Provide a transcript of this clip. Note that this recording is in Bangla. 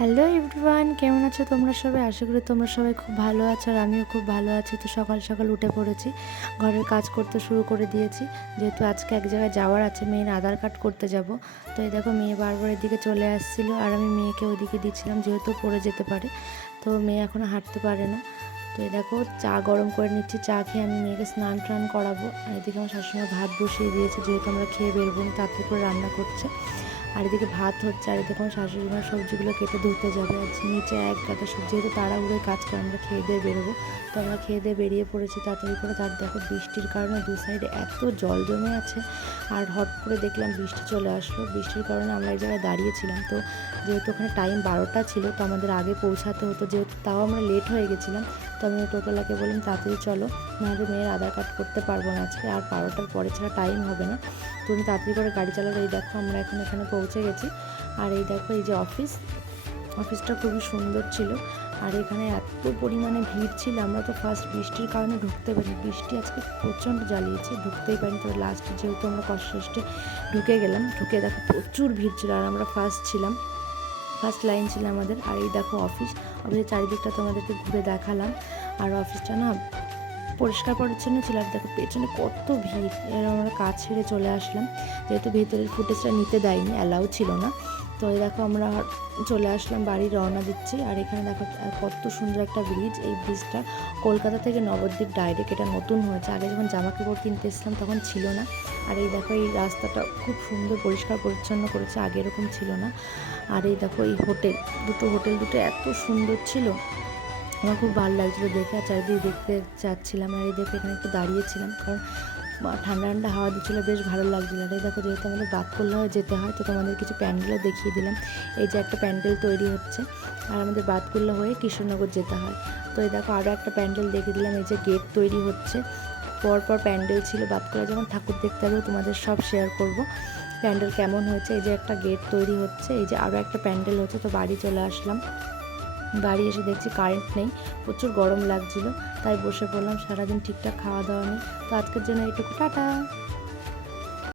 হ্যালো এভরিওয়ান, কেমন আছো তোমরা সবাই? আশা করি তোমরা সবাই খুব ভালো আছো আর আমিও খুব ভালো আছি। তো সকাল সকাল উঠে পড়েছি, ঘরের কাজ করতে শুরু করে দিয়েছি। যেহেতু আজকে এক জায়গায় যাওয়ার আছে, মেয়ের আধার কার্ড করতে যাব। তো এই দেখো মেয়ে বারবার এদিকে চলে আসছিল আর আমি মেয়েকে ওইদিকে দিচ্ছিলাম, যেহেতু পড়ে যেতে পারে। তো মেয়ে এখনও হাঁটতে পারে না। তো এই দেখো চা গরম করে নিচ্ছি, চা খেয়ে আমি মেয়েকে স্নান টান করাবো। আর এদিকে আমার শাশুড়ি ভাত বসিয়ে দিয়েছে, যেহেতু আমরা খেয়ে বেরোবো, তাড়াতাড়ি করে রান্না করছে। আর এদিকে ভাত হচ্ছে, আর এদিকে আমার শাশুড়ি মা সবজিগুলো কেটে ধুতে যাবে। আর নিচে এক গাদা সবজি, যেহেতু তাড়াহুড়োয় কাজ করে আমরা খেয়ে দিয়ে বেরোবো। তো আমরা খেয়ে দিয়ে বেরিয়ে পড়েছি তাড়াতাড়ি করে। তার দেখো বৃষ্টির কারণে দু সাইডে এত জল জমে আছে। আর হট করে দেখলাম বৃষ্টি চলে আসলো। বৃষ্টির কারণে আমরা এক জায়গায় দাঁড়িয়েছিলাম। তো যেহেতু ওখানে টাইম 12টা ছিল, তো আমাদের আগে পৌঁছাতে হতো, যেহেতু তাও আমরা লেট হয়ে গেছিলাম। তো আমি টোটোলাকে বললাম তাড়াতাড়ি চলো, নাহলে মেয়ের আধার কার্ড করতে পারবো না আজকে, আর 12টার পরে ছাড়া টাইম হবে না। তুমি তাড়াতাড়ি করে গাড়ি চালালে। এই দেখো আমরা এখন এখানে পৌঁছে গেছি। আর এই দেখো এই যে অফিসটা খুবই সুন্দর ছিল। আর এখানে এত পরিমাণে ভিড় ছিল, আমরা তো ফার্স্ট বৃষ্টির কারণে ঢুকতে পারিনি। বৃষ্টি আজকে প্রচণ্ড জ্বালিয়েছে, ঢুকতেই পারিনি। তবে লাস্টে যেহেতু আমরা কষ্টে ঢুকে গেলাম, ঢুকে দেখো প্রচুর ভিড় ছিল। আর আমরা ফার্স্ট লাইন ছিল আমাদের। আর এই দেখো অফিসের চারিদিকটা তোমাদেরকে ঘুরে দেখালাম। আর অফিসটা না পরিষ্কার পরিচ্ছন্ন ছিল। আর দেখো পেছনে কত ভিড়। আমরা কাজ ছেড়ে চলে আসলাম, যেহেতু ভেতরের ফুটেজটা নিতে দেয়নি, অ্যালাউ ছিল না। তো এই দেখো আমরা চলে আসলাম, বাড়ি রওনা দিচ্ছি। আর এখানে দেখো কত সুন্দর একটা ব্রিজ। এই ব্রিজটা কলকাতা থেকে নবদ্বীপ ডাইরেক্ট, এটা নতুন হয়েছে। আগে যখন জামা কাপড় কিনতে এসেছিলাম তখন ছিল না। আর এই দেখো এই রাস্তাটা খুব সুন্দর পরিষ্কার পরিচ্ছন্ন করেছে, আগে এরকম ছিল না। আর এই দেখো এই হোটেল দুটো এত সুন্দর ছিল, আমার খুব ভালো লাগছিলো দেখে। আর চারিদিকে দেখতে যাচ্ছিলাম। আর এই দেখে এখানে একটু দাঁড়িয়েছিলাম, কারণ ঠান্ডা ঠান্ডা হাওয়া দিচ্ছিলো, বেশ ভালো লাগছিলো। আর এই দেখো যেহেতু আমাদের বাতকুল্লা হয়ে যেতে হয়, তো তোমাদের কিছু প্যান্ডেলও দেখিয়ে দিলাম। এই যে একটা প্যান্ডেল তৈরি হচ্ছে, আর আমাদের বাতকুল্লা হয়ে কৃষ্ণনগর যেতে হয়। তো এই দেখো আরও একটা প্যান্ডেল দেখিয়ে দিলাম। এই যে গেট তৈরি হচ্ছে, পরপর প্যান্ডেল ছিল। বাতকুল্লা যখন ঠাকুর দেখতে যাবো তোমাদের সব শেয়ার করব প্যান্ডেল কেমন হয়েছে। এই যে একটা গেট তৈরি হচ্ছে, এই যে আরও একটা প্যান্ডেল হচ্ছে। তো বাড়ি চলে আসলাম, বাড়ি এসে দেখছি কারেন্ট নেই, প্রচুর গরম লাগছিল, তাই বসে পড়লাম। সারাদিন ঠিকঠাক খাওয়া দাওয়া নেই। তো আজকের জন্য এইটুকু, টাটা।